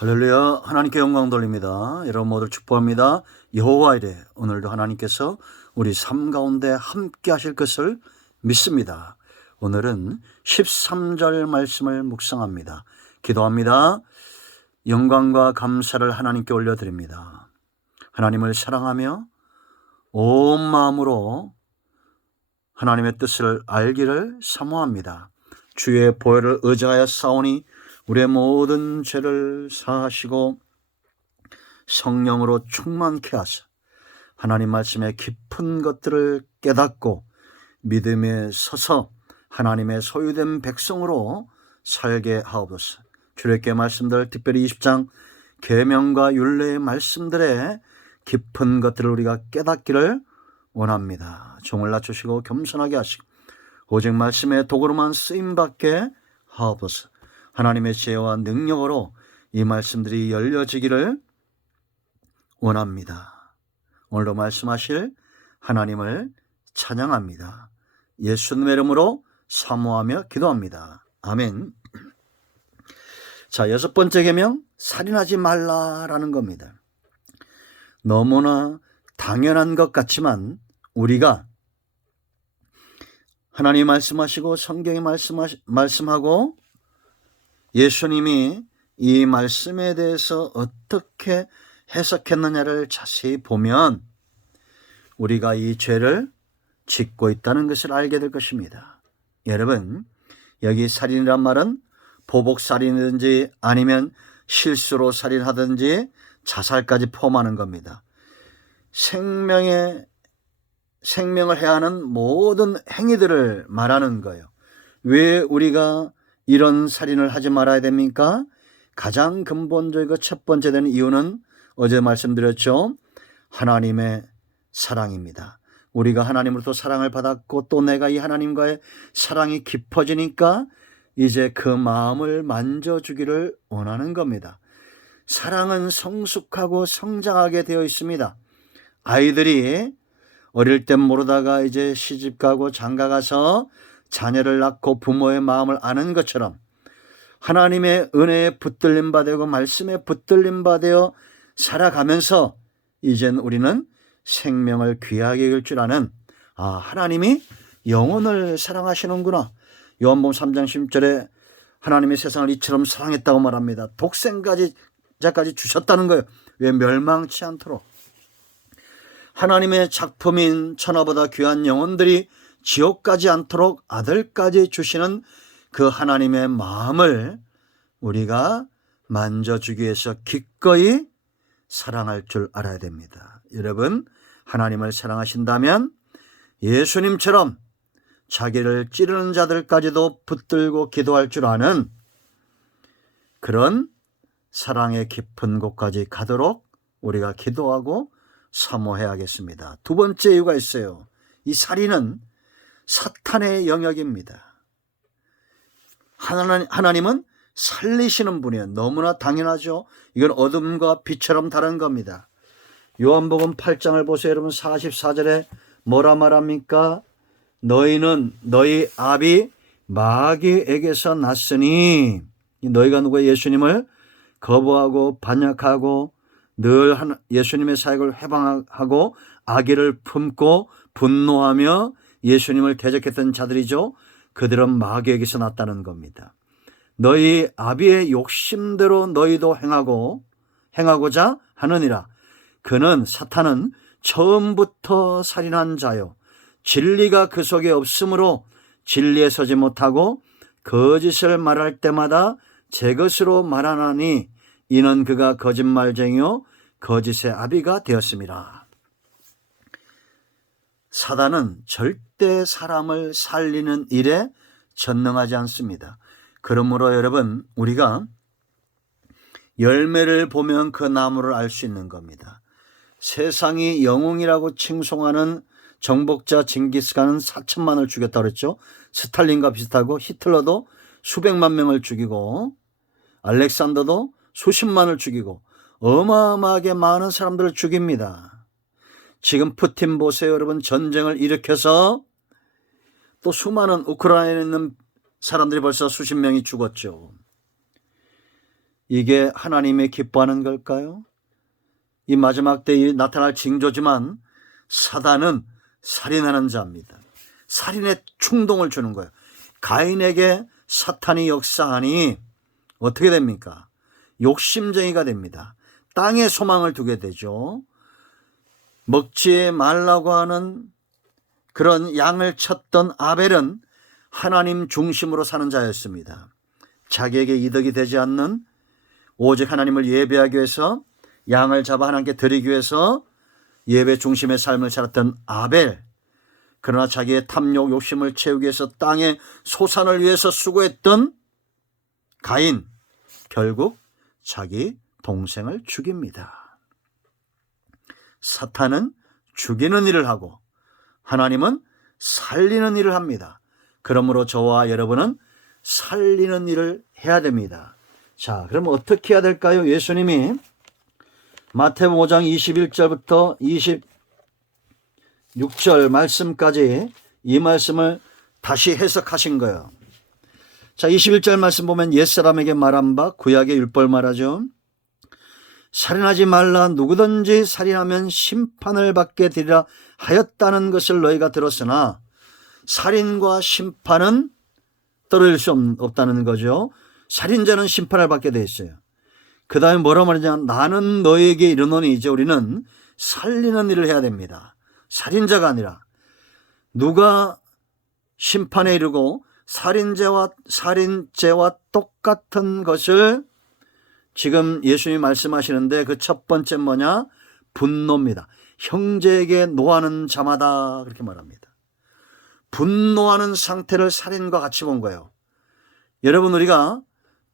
할렐루야. 하나님께 영광 돌립니다. 여러분 모두 축복합니다. 여호와 이레, 오늘도 하나님께서 우리 삶 가운데 함께 하실 것을 믿습니다. 오늘은 13절 말씀을 묵상합니다. 기도합니다. 영광과 감사를 하나님께 올려드립니다. 하나님을 사랑하며 온 마음으로 하나님의 뜻을 알기를 사모합니다. 주의 보혈을 의지하여 싸우니 우리의 모든 죄를 사하시고 성령으로 충만케 하사 하나님 말씀의 깊은 것들을 깨닫고 믿음에 서서 하나님의 소유된 백성으로 살게 하옵소서. 주님께 말씀들, 특별히 20장 계명과 율례의 말씀들의 깊은 것들을 우리가 깨닫기를 원합니다. 종을 낮추시고 겸손하게 하시고 오직 말씀의 도구로만 쓰임받게 하옵소서. 하나님의 지혜와 능력으로 이 말씀들이 열려지기를 원합니다. 오늘도 말씀하실 하나님을 찬양합니다. 예수님의 이름으로 사모하며 기도합니다. 아멘. 자, 6번째 계명, 살인하지 말라라는 겁니다. 너무나 당연한 것 같지만 우리가 하나님이 말씀하시고 성경이 말씀하고 예수님이 이 말씀에 대해서 어떻게 해석했느냐를 자세히 보면 우리가 이 죄를 짓고 있다는 것을 알게 될 것입니다. 여러분, 여기 살인이란 말은 보복살인이든지 아니면 실수로 살인하든지 자살까지 포함하는 겁니다. 생명을 해야 하는 모든 행위들을 말하는 거예요. 왜 우리가 이런 살인을 하지 말아야 됩니까? 가장 근본적이고 첫 번째 되는 이유는 어제 말씀드렸죠. 하나님의 사랑입니다. 우리가 하나님으로부터 사랑을 받았고 또 내가 이 하나님과의 사랑이 깊어지니까 이제 그 마음을 만져주기를 원하는 겁니다. 사랑은 성숙하고 성장하게 되어 있습니다. 아이들이 어릴 땐 모르다가 이제 시집가고 장가가서 자녀를 낳고 부모의 마음을 아는 것처럼 하나님의 은혜에 붙들림 받고 말씀에 붙들림 받아 살아가면서 이젠 우리는 생명을 귀하게 여길 줄 아는 하나님이 영혼을 사랑하시는구나. 요한복음 3장 10절에 하나님이 세상을 이처럼 사랑했다고 말합니다. 독생자까지 주셨다는 거예요. 왜? 멸망치 않도록. 하나님의 작품인 천하보다 귀한 영혼들이 지옥 가지 않도록 아들까지 주시는 그 하나님의 마음을 우리가 만져주기 위해서 기꺼이 사랑할 줄 알아야 됩니다. 여러분, 하나님을 사랑하신다면 예수님처럼 자기를 찌르는 자들까지도 붙들고 기도할 줄 아는 그런 사랑의 깊은 곳까지 가도록 우리가 기도하고 사모해야겠습니다. 두 번째 이유가 있어요. 이 살인은 사탄의 영역입니다. 하나님은 살리시는 분이에요. 너무나 당연하죠. 이건 어둠과 빛처럼 다른 겁니다. 요한복음 8장을 보세요. 여러분 44절에 뭐라 말합니까? 너희는 너희 아비 마귀에게서 났으니, 너희가 누구예요? 예수님을 거부하고 반역하고 늘 예수님의 사역을 회방하고 악의를 품고 분노하며 예수님을 대적했던 자들이죠. 그들은 마귀에게서 났다는 겁니다. 너희 아비의 욕심대로 너희도 행하고자 하느니라. 그는, 사탄은 처음부터 살인한 자요, 진리가 그 속에 없으므로 진리에 서지 못하고 거짓을 말할 때마다 제 것으로 말하나니 이는 그가 거짓말쟁이요 거짓의 아비가 되었습니다. 사단은 절대 사람을 살리는 일에 전능하지 않습니다. 그러므로 여러분, 우리가 열매를 보면 그 나무를 알 수 있는 겁니다. 세상이 영웅이라고 칭송하는 정복자 징기스칸은 4천만을 죽였다고 그랬죠. 스탈린과 비슷하고 히틀러도 수백만 명을 죽이고 알렉산더도 수십만을 죽이고 어마어마하게 많은 사람들을 죽입니다. 지금 푸틴 보세요. 여러분, 전쟁을 일으켜서 또 수많은 우크라이나에 있는 사람들이 벌써 수십 명이 죽었죠. 이게 하나님이 기뻐하는 걸까요? 이 마지막 때에 나타날 징조지만 사단은 살인하는 자입니다. 살인의 충동을 주는 거예요. 가인에게 사탄이 역사하니 어떻게 됩니까? 욕심쟁이가 됩니다. 땅에 소망을 두게 되죠. 먹지 말라고 하는 그런 양을 쳤던 아벨은 하나님 중심으로 사는 자였습니다. 자기에게 이득이 되지 않는 오직 하나님을 예배하기 위해서 양을 잡아 하나님께 드리기 위해서 예배 중심의 삶을 살았던 아벨, 그러나 자기의 탐욕 욕심을 채우기 위해서 땅의 소산을 위해서 수고했던 가인, 결국 자기 동생을 죽입니다. 사탄은 죽이는 일을 하고 하나님은 살리는 일을 합니다. 그러므로 저와 여러분은 살리는 일을 해야 됩니다. 자, 그럼 어떻게 해야 될까요? 예수님이 마태복음 5장 21절부터 26절 말씀까지 이 말씀을 다시 해석하신 거예요. 자, 21절 말씀 보면 옛사람에게 말한 바 구약의 율법 말하죠. 살인하지 말라. 누구든지 살인하면 심판을 받게 되리라 하였다는 것을 너희가 들었으나 살인과 심판은 떨어질 수 없다는 거죠. 살인자는 심판을 받게 돼 있어요. 그 다음에 뭐라 말하냐. 나는 너에게 이르노니, 이제 우리는 살리는 일을 해야 됩니다. 살인자가 아니라 누가 심판에 이르고 살인죄와 똑같은 것을 지금 예수님이 말씀하시는데 그 첫 번째 뭐냐? 분노입니다. 형제에게 노하는 자마다 그렇게 말합니다. 분노하는 상태를 살인과 같이 본 거예요. 여러분, 우리가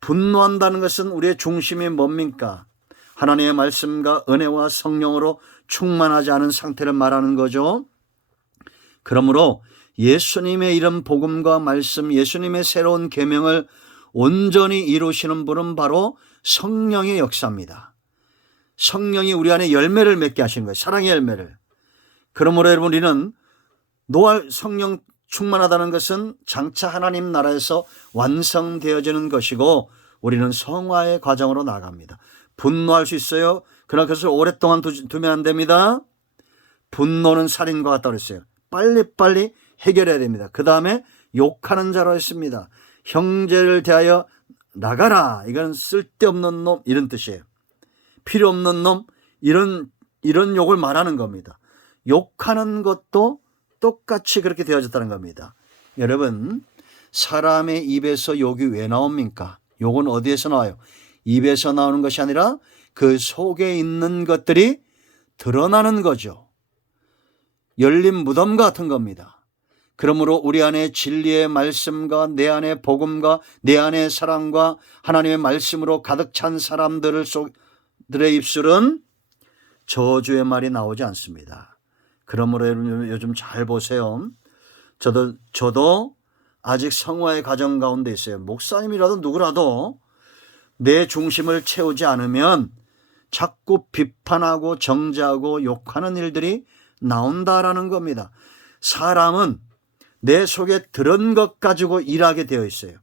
분노한다는 것은 우리의 중심이 뭡니까? 하나님의 말씀과 은혜와 성령으로 충만하지 않은 상태를 말하는 거죠. 그러므로 예수님의 이런 복음과 말씀, 예수님의 새로운 계명을 온전히 이루시는 분은 바로 성령의 역사입니다. 성령이 우리 안에 열매를 맺게 하시는 거예요. 사랑의 열매를. 그러므로 여러분, 우리는 노할 성령 충만하다는 것은 장차 하나님 나라에서 완성되어지는 것이고 우리는 성화의 과정으로 나아갑니다. 분노할 수 있어요. 그러나 그것을 오랫동안 두면 안 됩니다. 분노는 살인과 같다고 했어요. 빨리빨리 해결해야 됩니다. 그 다음에 욕하는 자로 했습니다. 형제를 대하여 나가라. 이건 쓸데없는 놈, 이런 뜻이에요. 필요 없는 놈, 이런 욕을 말하는 겁니다. 욕하는 것도 똑같이 그렇게 되어졌다는 겁니다. 여러분, 사람의 입에서 욕이 왜 나옵니까? 욕은 어디에서 나와요? 입에서 나오는 것이 아니라 그 속에 있는 것들이 드러나는 거죠. 열린 무덤 같은 겁니다. 그러므로 우리 안에 진리의 말씀과 내 안에 복음과 내 안에 사랑과 하나님의 말씀으로 가득 찬 사람들의 입술은 저주의 말이 나오지 않습니다. 그러므로 여러분, 요즘 잘 보세요. 저도 아직 성화의 과정 가운데 있어요. 목사님이라도 누구라도 내 중심을 채우지 않으면 자꾸 비판하고 정죄하고 욕하는 일들이 나온다라는 겁니다. 사람은 내 속에 들은 것 가지고 일하게 되어 있어요.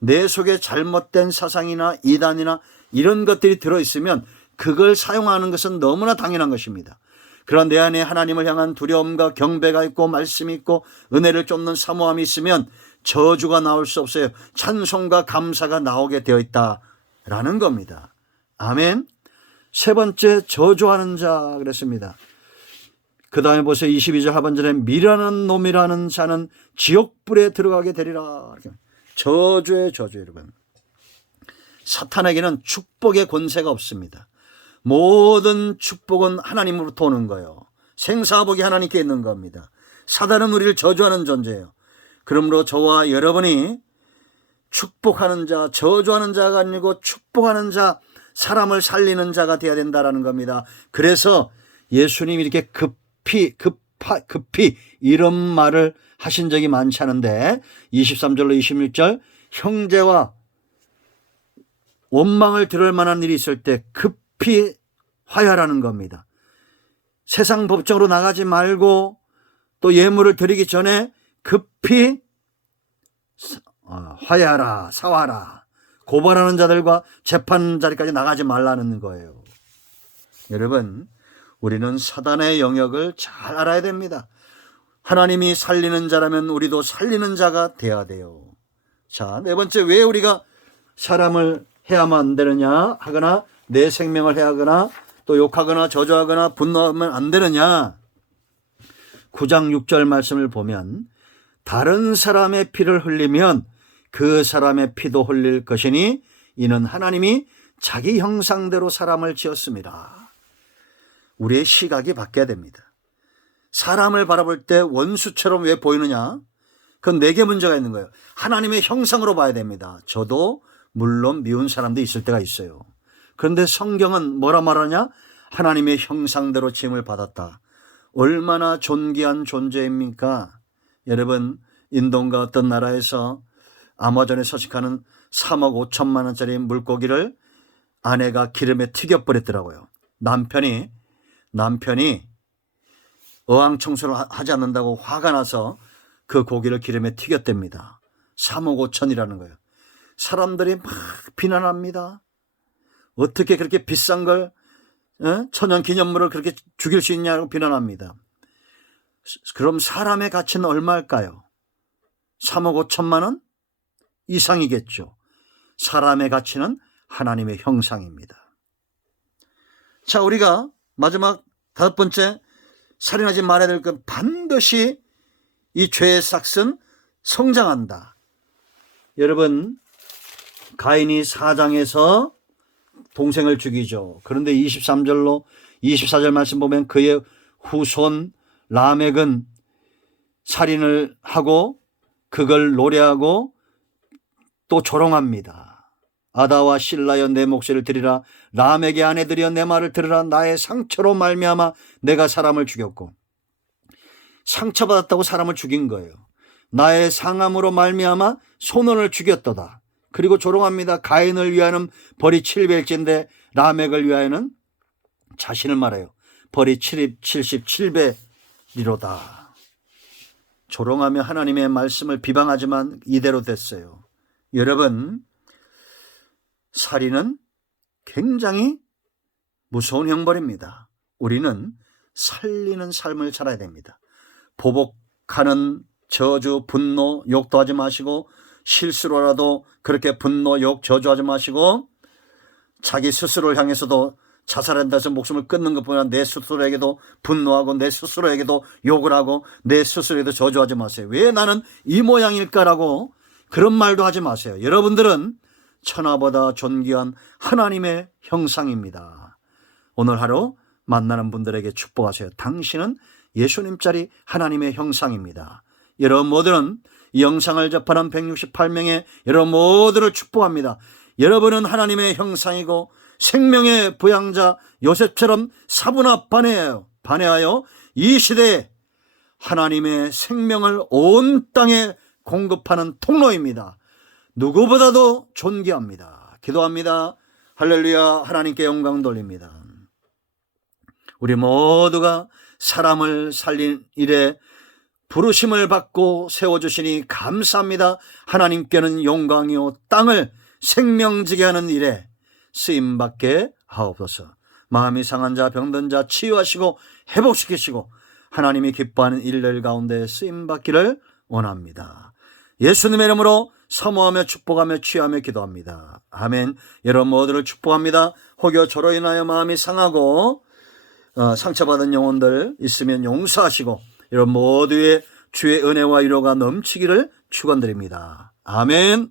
내 속에 잘못된 사상이나 이단이나 이런 것들이 들어있으면 그걸 사용하는 것은 너무나 당연한 것입니다. 그러나 내 안에 하나님을 향한 두려움과 경배가 있고 말씀이 있고 은혜를 쫓는 사모함이 있으면 저주가 나올 수 없어요. 찬송과 감사가 나오게 되어 있다라는 겁니다. 아멘. 세 번째, 저주하는 자 그랬습니다. 그 다음에 보세요. 22절 하반절에 미련한 놈이라는 자는 지옥불에 들어가게 되리라. 저주의 저주. 여러분, 사탄에게는 축복의 권세가 없습니다. 모든 축복은 하나님으로부터 오는 거예요. 생사복이 하나님께 있는 겁니다. 사단은 우리를 저주하는 존재예요. 그러므로 저와 여러분이 축복하는 자, 저주하는 자가 아니고 축복하는 자, 사람을 살리는 자가 되어야 된다는 겁니다. 그래서 예수님이 이렇게 급히 이런 말을 하신 적이 많지 않은데 23절로 26절 형제와 원망을 들을 만한 일이 있을 때 급히 화해하라는 겁니다. 세상 법정으로 나가지 말고 또 예물을 드리기 전에 급히 화해하라, 사와라, 고발하는 자들과 재판 자리까지 나가지 말라는 거예요. 여러분, 우리는 사단의 영역을 잘 알아야 됩니다. 하나님이 살리는 자라면 우리도 살리는 자가 돼야 돼요. 자, 네 번째, 왜 우리가 사람을 해야만 안 되느냐 하거나 내 생명을 해하거나 또 욕하거나 저주하거나 분노하면 안 되느냐. 9장 6절 말씀을 보면 다른 사람의 피를 흘리면 그 사람의 피도 흘릴 것이니 이는 하나님이 자기 형상대로 사람을 지었습니다. 우리의 시각이 바뀌어야 됩니다. 사람을 바라볼 때 원수처럼 왜 보이느냐? 그건 내게 문제가 있는 거예요. 하나님의 형상으로 봐야 됩니다. 저도 물론 미운 사람도 있을 때가 있어요. 그런데 성경은 뭐라 말하냐? 하나님의 형상대로 지음을 받았다. 얼마나 존귀한 존재입니까? 여러분, 인도인가 어떤 나라에서 아마존에 서식하는 3억 5천만 원짜리 물고기를 아내가 기름에 튀겨버렸더라고요. 남편이 어항 청소를 하지 않는다고 화가 나서 그 고기를 기름에 튀겼답니다. 3억 5천이라는 거예요. 사람들이 막 비난합니다. 어떻게 그렇게 비싼 걸 천연 기념물을 그렇게 죽일 수 있냐고 비난합니다. 그럼 사람의 가치는 얼마일까요? 3억 5천만 원 이상이겠죠. 사람의 가치는 하나님의 형상입니다. 자, 우리가 마지막 5번째, 살인하지 말아야 될 것, 반드시 이 죄의 싹은 성장한다. 여러분, 가인이 4장에서 동생을 죽이죠. 그런데 24절 말씀 보면 그의 후손 라멕은 살인을 하고 그걸 노래하고 또 조롱합니다. 아다와 실라여 내 목소리를 들으라. 라멕의 아내들이여 내 말을 들으라. 나의 상처로 말미암아 내가 사람을 죽였고. 상처받았다고 사람을 죽인 거예요. 나의 상함으로 말미암아 소년을 죽였도다. 그리고 조롱합니다. 가인을 위하여는 벌이 700일째인데 라멕을 위하여는 자신을 말해요. 벌이 77배리로다. 조롱하며 하나님의 말씀을 비방하지만 이대로 됐어요. 여러분, 살인은 굉장히 무서운 형벌입니다. 우리는 살리는 삶을 살아야 됩니다. 보복하는 저주, 분노, 욕도 하지 마시고 실수로라도 그렇게 분노, 욕, 저주하지 마시고 자기 스스로를 향해서도 자살한다 해서 목숨을 끊는 것뿐 아니라 내 스스로에게도 분노하고 내 스스로에게도 욕을 하고 내 스스로에게도 저주하지 마세요. 왜 나는 이 모양일까라고 그런 말도 하지 마세요. 여러분들은 천하보다 존귀한 하나님의 형상입니다. 오늘 하루 만나는 분들에게 축복하세요. 당신은 예수님짜리 하나님의 형상입니다. 여러분 모두는 이 영상을 접하는 168명의 여러분 모두를 축복합니다. 여러분은 하나님의 형상이고 생명의 부양자 요셉처럼 사분하 반해하여 이 시대에 하나님의 생명을 온 땅에 공급하는 통로입니다. 누구보다도 존귀합니다. 기도합니다. 할렐루야. 하나님께 영광 돌립니다. 우리 모두가 사람을 살린 일에 부르심을 받고 세워주시니 감사합니다. 하나님께는 영광이요 땅을 생명지게 하는 일에 쓰임받게 하옵소서. 마음이 상한 자, 병든 자 치유하시고 회복시키시고 하나님이 기뻐하는 일들 가운데 쓰임받기를 원합니다. 예수님의 이름으로 사모하며 축복하며 취하며 기도합니다. 아멘. 여러분 모두를 축복합니다. 혹여 저로 인하여 마음이 상하고 상처받은 영혼들 있으면 용서하시고 여러분 모두의 주의 은혜와 위로가 넘치기를 축원드립니다. 아멘.